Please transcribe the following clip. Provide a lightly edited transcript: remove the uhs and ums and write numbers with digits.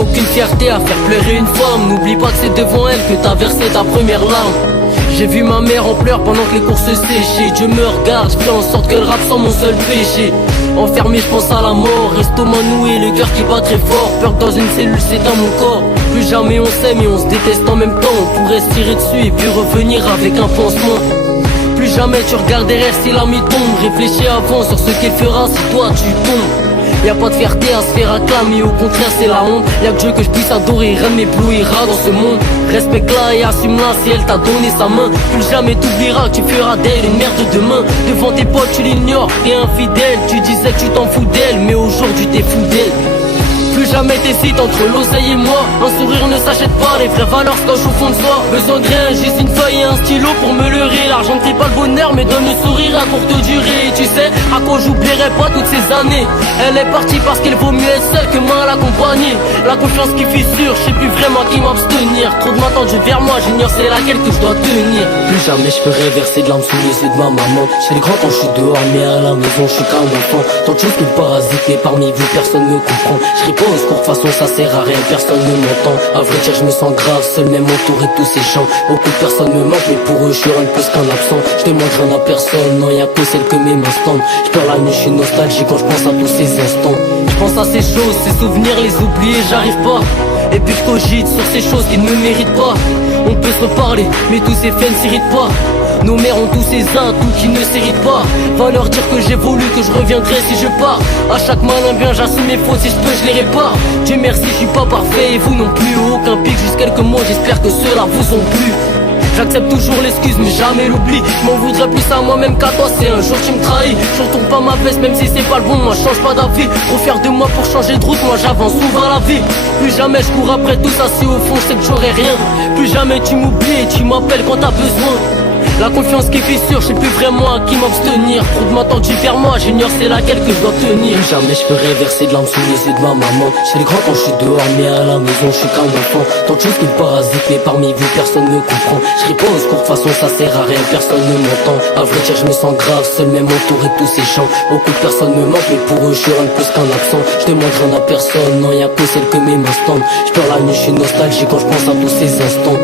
aucune fierté à faire pleurer une femme. N'oublie pas que c'est devant elle que t'as versé ta première larme. J'ai vu ma mère en pleurs pendant que les courses séchaient. Dieu me regarde, je fais en sorte que le rap soit mon seul péché. Enfermé, je pense à la mort, estomac noué, le cœur qui bat très fort. Peur que dans une cellule s'éteint mon corps. Plus jamais on s'aime et on se déteste en même temps. On pourrait se tirer dessus et puis revenir avec un pansement. Plus jamais tu regardes derrière si l'ami tombe. Réfléchis avant sur ce qu'il fera si toi tu tombes. Y'a pas de fierté à se faire acclamer, au contraire c'est la honte. Y'a que Dieu que je puisse adorer, rien ne m'éblouira dans ce monde. Respecte-la et assume-la si elle t'a donné sa main. Plus jamais t'oublieras que tu feras d'elle une mère de demain. Devant tes potes tu l'ignores, t'es infidèle. Tu disais que tu t'en fous d'elle, mais aujourd'hui t'es fou d'elle. Plus jamais t'hésites entre l'oseille et moi. Un sourire ne s'achète pas, les vraies valeurs se cachent au fond de soi. Besoin de rien, juste une feuille et un stylo pour me leurrer. L'argent ne fait pas le bonheur mais donne le sourire à courte durée. Et tu sais à quoi j'oublierai pas toutes ces années. Elle est partie parce qu'il vaut mieux être seule que mal accompagnée. La confiance qui fissure, je sais plus vraiment qui m'abstenir. Trop de mains tendues vers moi, j'ignore c'est laquelle que je dois tenir. Plus jamais je ferai verser de larmes sous les yeux de ma maman. J'ai le grand quand je suis dehors mais à la maison je suis qu'un enfant. Tant de choses qui me parasitent mais parmi vous personne me comprend. Pas au secours, de toute façon ça sert à rien, personne ne m'entend. À vrai dire je me sens grave, seul même entouré de tous ces chants. Beaucoup de personnes me manquent mais pour eux je suis rien de plus qu'un absent. Je demande rien à personne, non y'a que celle que mes mains standent. Je pleure la nuit, je suis nostalgique quand je pense à tous ces instants. Je pense à ces choses, ces souvenirs, les oublier, j'arrive pas. Et puis je cogite sur ces choses qui ne me méritent pas. On peut se reparler, mais tous ces faits ne s'irritent pas. Nos mères ont tous ces atouts qui ne s'héritent pas. Va leur dire que j'évolue, que je reviendrai si je pars. À chaque malin bien j'assume mes fautes, si je peux je les répare. Dieu merci je suis pas parfait et vous non plus. Aucun pic, juste quelques mots, j'espère que ceux-là vous ont plu. J'accepte toujours l'excuse mais jamais l'oubli. Je m'en voudrais plus à moi-même qu'à toi. C'est un jour tu me trahis. Je retourne pas ma veste même si c'est pas le bon. Moi je change pas d'avis. Trop fier de moi pour changer de route. Moi j'avance souvent la vie. Plus jamais je cours après tout ça. Si au fond je sais que j'aurai rien. Plus jamais tu m'oublies et tu m'appelles quand t'as besoin. La confiance qui fissure, je sais plus vraiment à qui m'abstenir. Trop de mains tendues vers moi, j'ignore c'est laquelle que je dois tenir. Jamais je ferai verser de larmes sous les yeux de ma maman. J'ai le grand quand je suis dehors, mais à la maison je suis qu'un enfant. Tant de choses qui me parasitent, mais parmi vous personne ne comprend. Je crie pas au secours, de toute façon ça sert à rien, personne ne m'entend. À vrai dire je me sens grave, seul même entouré de tous ces chants. Beaucoup de personnes me manquent, mais pour eux je suis rien de plus qu'un absent. Je demande rien à personne, non y'a que celle que mes mains standent. Je pleure la nuit, je suis nostalgique quand je pense à tous ces instants.